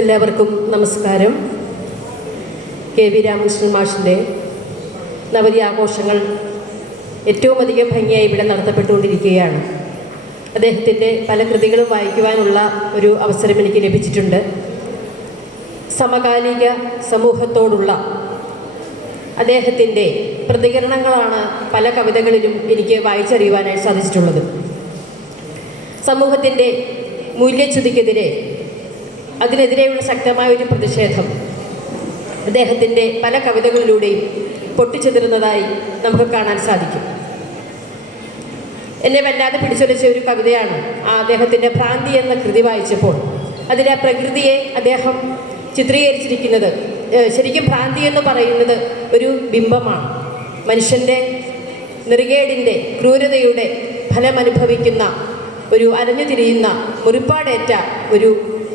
എല്ലാവർക്കും നമസ്കാരം. K V Ramakrishnan മാഷിൻ്റെ നവതി ആഘോഷങ്ങൾ ഏറ്റവും അധികം ഭംഗിയായി ഇവിടെ നടത്തപ്പെട്ടുകൊണ്ടിരിക്കുകയാണ്. അദ്ദേഹത്തിൻ്റെ പല കൃതികളും വായിക്കുവാനുള്ള ഒരു അവസരം എനിക്ക് ലഭിച്ചിട്ടുണ്ട്. സമകാലിക സമൂഹത്തോടുള്ള അദ്ദേഹത്തിൻ്റെ പ്രതികരണങ്ങളാണ് പല കവിതകളിലും എനിക്ക് വായിച്ചറിയുവാനായി സാധിച്ചിട്ടുള്ളത്. സമൂഹത്തിൻ്റെ മൂല്യച്യുതിക്കെതിരെ അതിനെതിരെയുള്ള ശക്തമായ ഒരു പ്രതിഷേധം അദ്ദേഹത്തിൻ്റെ പല കവിതകളിലൂടെയും പൊട്ടിച്ചെതിരുന്നതായി നമുക്ക് കാണാൻ സാധിക്കും. എന്നെ വല്ലാതെ പിടിച്ചുലച്ച ഒരു കവിതയാണ് അദ്ദേഹത്തിൻ്റെ ഭ്രാന്തി എന്ന കൃതി വായിച്ചപ്പോൾ. അതിലെ ആ പ്രകൃതിയെ അദ്ദേഹം ചിത്രീകരിച്ചിരിക്കുന്നത്, ശരിക്കും ഭ്രാന്തി എന്ന് പറയുന്നത് ഒരു ബിംബമാണ്. മനുഷ്യൻ്റെ നെറുകേടിൻ്റെ ക്രൂരതയുടെ ഫലമനുഭവിക്കുന്ന ഒരു അരഞ്ഞു തിരിയുന്ന മുറിപ്പാടേറ്റ ഒരു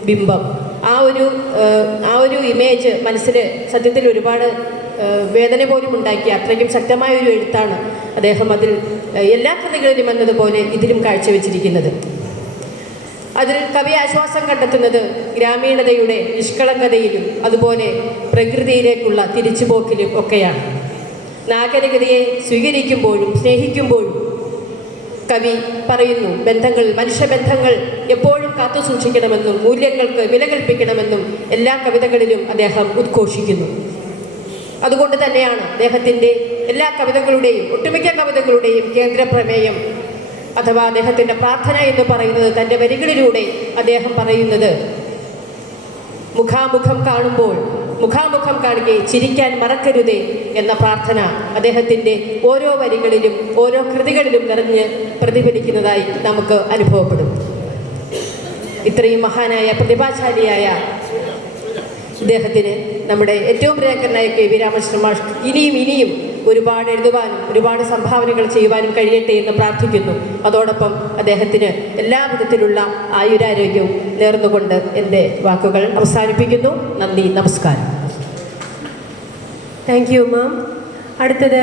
ബിംബം. ആ ഒരു ഇമേജ് മനസ്സിൽ സത്യത്തിൽ ഒരുപാട് വേദന പോലും ഉണ്ടാക്കിയ അത്രയ്ക്കും ശക്തമായ ഒരു എഴുത്താണ് അദ്ദേഹം അതിൽ എല്ലാ കൃതികളിലും എന്നതുപോലെ ഇതിലും കാഴ്ചവെച്ചിരിക്കുന്നത്. അതിൽ കവി ആശ്വാസം കണ്ടെത്തുന്നത് ഗ്രാമീണതയുടെ നിഷ്കളങ്കതയിലും അതുപോലെ പ്രകൃതിയിലേക്കുള്ള തിരിച്ചുപോക്കിലും ഒക്കെയാണ്. നാഗരികതയെ സ്വീകരിക്കുമ്പോഴും സ്നേഹിക്കുമ്പോഴും കവി പറയുന്നു, മനുഷ്യബന്ധങ്ങൾ എപ്പോഴും കാത്തു സൂക്ഷിക്കണമെന്നും മൂല്യങ്ങൾക്ക് വില കൽപ്പിക്കണമെന്നും എല്ലാ കവിതകളിലും അദ്ദേഹം ഉദ്ഘോഷിക്കുന്നു. അതുകൊണ്ട് തന്നെയാണ് അദ്ദേഹത്തിൻ്റെ എല്ലാ കവിതകളുടെയും, ഒട്ടുമിക്ക കവിതകളുടെയും കേന്ദ്ര പ്രമേയം അഥവാ അദ്ദേഹത്തിൻ്റെ പ്രാർത്ഥന എന്ന് പറയുന്നത്, തൻ്റെ വരികളിലൂടെ അദ്ദേഹം പറയുന്നത്, മുഖാമുഖം കാണുകയെ ചിരിക്കാൻ മറക്കരുതേ എന്ന പ്രാർത്ഥന അദ്ദേഹത്തിൻ്റെ ഓരോ വരികളിലും ഓരോ കൃതികളിലും നിറഞ്ഞ് പ്രതിഫലിക്കുന്നതായി നമുക്ക് അനുഭവപ്പെടും. ഇത്രയും മഹാനായ പ്രതിഭാശാലിയായ ഇദ്ദേഹത്തിന്, നമ്മുടെ ഏറ്റവും പ്രിയങ്കരനായ കെ വി രാമകൃഷ്ണൻ മാഷ് ഇനിയും ഒരുപാട് എഴുതുവാനും ഒരുപാട് സംഭാവനകൾ ചെയ്യുവാനും കഴിയട്ടെ എന്ന് പ്രാർത്ഥിക്കുന്നു. അതോടൊപ്പം അദ്ദേഹത്തിന് എല്ലാ വിധത്തിലുള്ള ആയുരാരോഗ്യവും നേർന്നുകൊണ്ട് എൻ്റെ വാക്കുകൾ അവസാനിപ്പിക്കുന്നു. നന്ദി, നമസ്കാരം. Thank you ma'am. അടുത്തത്